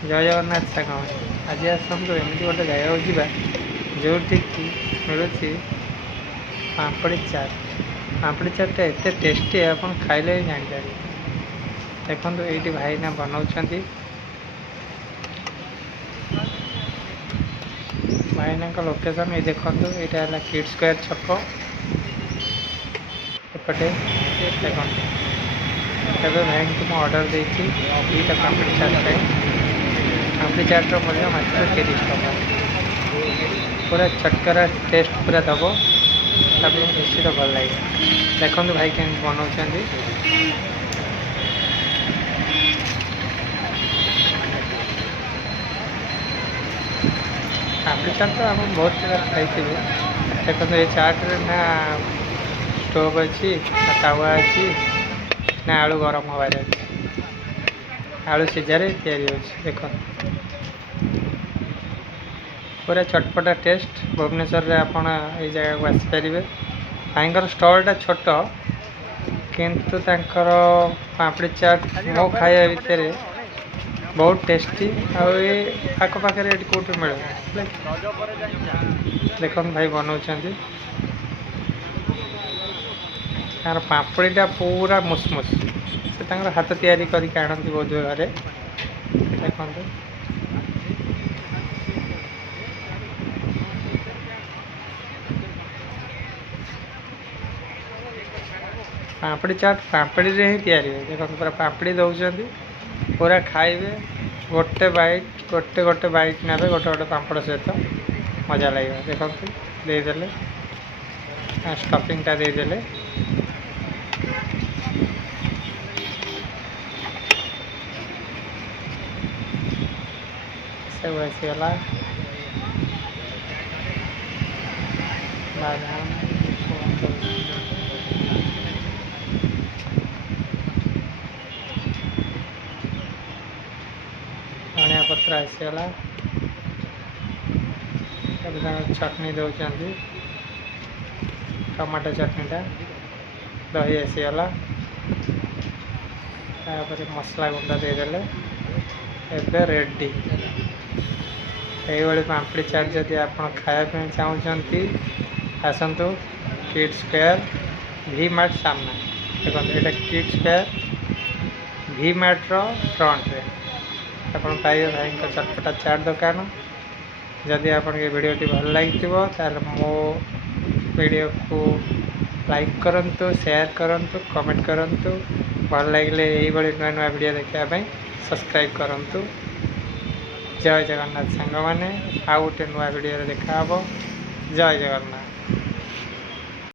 जय जगन्नाथ साग आज आसतु एमती गोटे जगह जावा जो मिलूँ पापड़ी चाट। पापड़ी चाटा एत टेस्टी आप खाइले ही जापर देखो ये भाईना बनाऊँ भाईना लोकेशन ये देखो यहाँ है किड स्क्वायर छक एपटे देखो तब भाई को मुझे ऑर्डर देती पापड़ी चाट पापड़ी चाटर मूल्य मात्र 30 टका पूरा चटकरा टेस्ट पूरा दब निश्चित भल लगे। देखो भाई के बनाऊँ पापड़ी चाट तो आप बहुत प्रकार खाई देखो ये चाट्रे ना स्टोव अच्छी ना तावा अच्छी ना आलू गरम हबार अच्छी आलू सीझारे देख पूरा चटपटा टेस्ट भुवनेश्वर में आप जगह को आसपारे भाई स्टलटा छोट किंतु तांकर पापड़ी चाट मो खाया भितर बहुत टेस्टी आखपाखे ये कौट मिले देख भाई बनाऊँ तार पापड़ीटा पूरा मुसमुस से हाथ तैयारी करके आणती बोध घरे देखो पापड़ी चाट पापड़ी रे ही तैयारी है देखो पूरा पापड़ी दौरान पूरा खाइबे गोटे बाइट गोटे गोटे बाइट ने गोटे गोटे पापड़ सहित मजा लगे देखो देदेले स्टफिंगटा देदेले सब आसीगला बादाम धनिया पत्र आसीगला चटनी दौरान टमाटो चटनीटा दही आसीगला मसला गुंडा देदेले एबे रेडी ये पापड़ी चाट जदि आप खायापी चाहते आसतु किड स्क्वायर वी मार्ट सामना देखो ये किड स्क्वायर वी मार्ट रो फ्रंट रे आप पाइबे भाई चटपटा चाट दुकान जदि आप वीडियो भल लगी मो वीडियो को लाइक करूँ शेयर करूँ कमेंट करूँ भल लगे यही नुआ नुआ वीडियो देखापी सब्सक्राइब करूँ। जय जगन्नाथ सांग मैंने आउ गोटे नुआ वीडियो देखा जय जगन्नाथ।